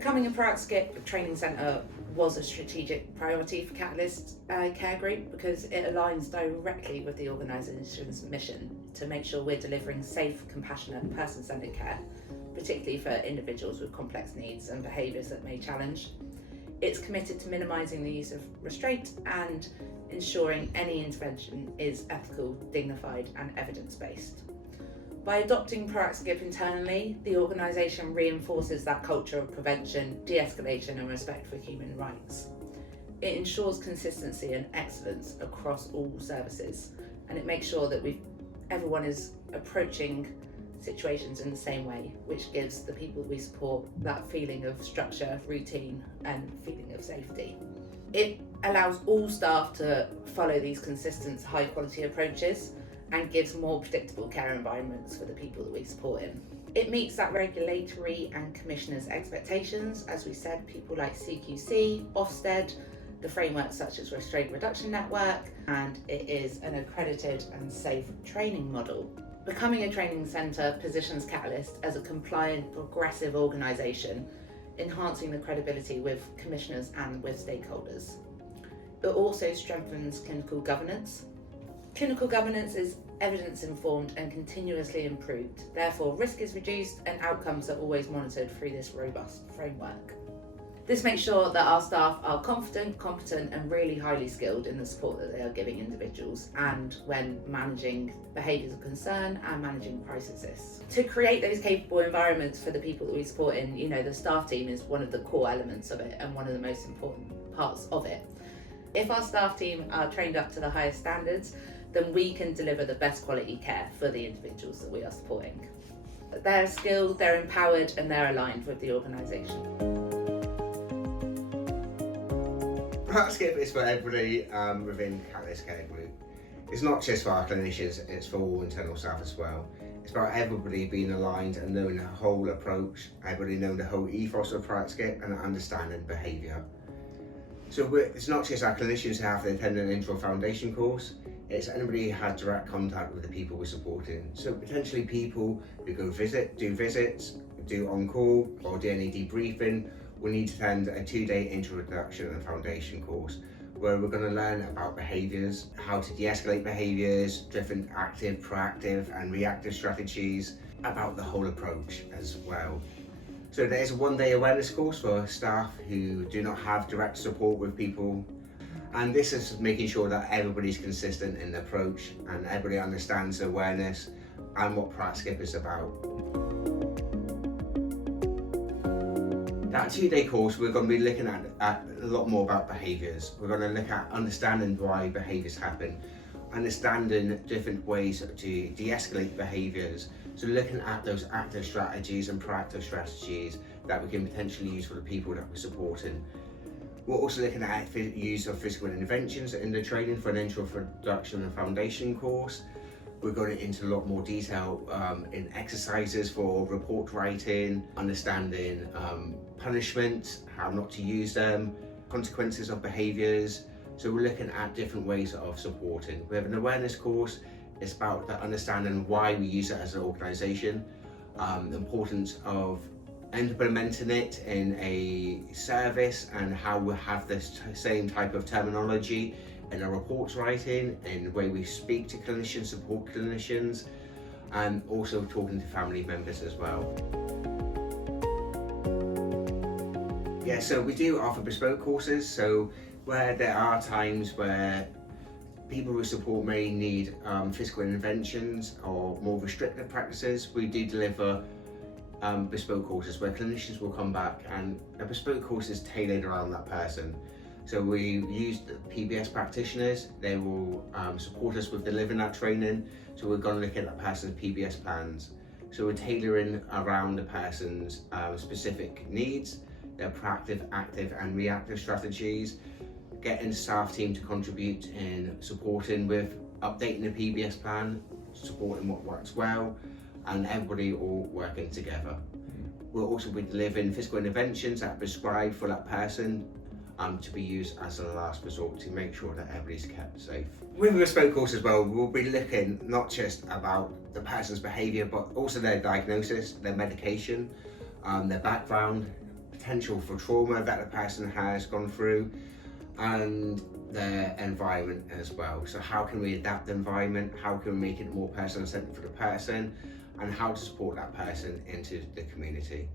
Becoming a PROACT-SCIPr training centre was a strategic priority for Catalyst Care Group because it aligns directly with the organisation's mission to make sure we're delivering safe, compassionate, person-centred care, particularly for individuals with complex needs and behaviours that may challenge. It's committed to minimising the use of restraint and ensuring any intervention is ethical, dignified and evidence-based. By adopting PROACT-SCIPr internally, the organisation reinforces that culture of prevention, de-escalation and respect for human rights. It ensures consistency and excellence across all services, and it makes sure that everyone is approaching situations in the same way, which gives the people we support that feeling of structure, routine and feeling of safety. It allows all staff to follow these consistent, high quality approaches and gives more predictable care environments for the people that we support in. It meets that regulatory and commissioners' expectations, as we said, people like CQC, Ofsted, the frameworks such as Restraint Reduction Network, and it is an accredited and safe training model. Becoming a training centre positions Catalyst as a compliant, progressive organisation, enhancing the credibility with commissioners and with stakeholders. It also strengthens clinical governance. Clinical governance is evidence-informed and continuously improved. Therefore, risk is reduced and outcomes are always monitored through this robust framework. This makes sure that our staff are confident, competent and really highly skilled in the support that they are giving individuals and when managing behaviours of concern and managing crises. To create those capable environments for the people that we support in, the staff team is one of the core elements of it and one of the most important parts of it. If our staff team are trained up to the highest standards, then we can deliver the best quality care for the individuals that we are supporting. They're skilled, they're empowered and they're aligned with the organisation. PROACT-SCIPr is for everybody within Catalyst Care Group. It's not just for our clinicians, it's for all internal staff as well. It's about everybody being aligned and knowing the whole approach, everybody knowing the whole ethos of PROACT-SCIPr and understanding behaviour. So it's not just our clinicians who have to attend an intro foundation course, it's anybody who has direct contact with the people we're supporting. So potentially people who go do visits, do on-call or do any debriefing will need to attend a 2-day introduction and foundation course where we're going to learn about behaviours, how to de-escalate behaviours, different active, proactive and reactive strategies, about the whole approach as well. So there's a 1-day awareness course for staff who do not have direct support with people. And this is making sure that everybody's consistent in the approach and everybody understands awareness and what PROACT-SCIPr is about. That 2-day course, we're going to be looking at a lot more about behaviours. We're going to look at understanding why behaviours happen, understanding different ways to de-escalate behaviours. So looking at those active strategies and proactive strategies that we can potentially use for the people that we're supporting. We're also looking at use of physical interventions in the training for an introduction and foundation course. We're going into a lot more detail in exercises for report writing, understanding punishment, how not to use them, consequences of behaviours. So we're looking at different ways of supporting. We have an awareness course. It's about the understanding why we use it as an organisation, the importance of implementing it in a service and how we have this same type of terminology in our reports writing, in the way we speak to clinicians, support clinicians, and also talking to family members as well. Yeah, so we do offer bespoke courses, so where there are times where people with support may need physical interventions or more restrictive practices, we do deliver bespoke courses where clinicians will come back and a bespoke course is tailored around that person. So we use the PBS practitioners, they will support us with delivering that training. So we're going to look at that person's PBS plans. So we're tailoring around the person's specific needs, their proactive, active and reactive strategies, getting staff team to contribute in supporting with updating the PBS plan, supporting what works well, and everybody all working together. We'll also be delivering physical interventions that are prescribed for that person to be used as a last resort to make sure that everybody's kept safe. With the bespoke course as well, we'll be looking not just about the person's behaviour, but also their diagnosis, their medication, their background, potential for trauma that the person has gone through, and their environment as well. So how can we adapt the environment, how can we make it more person-centered for the person, and how to support that person into the community.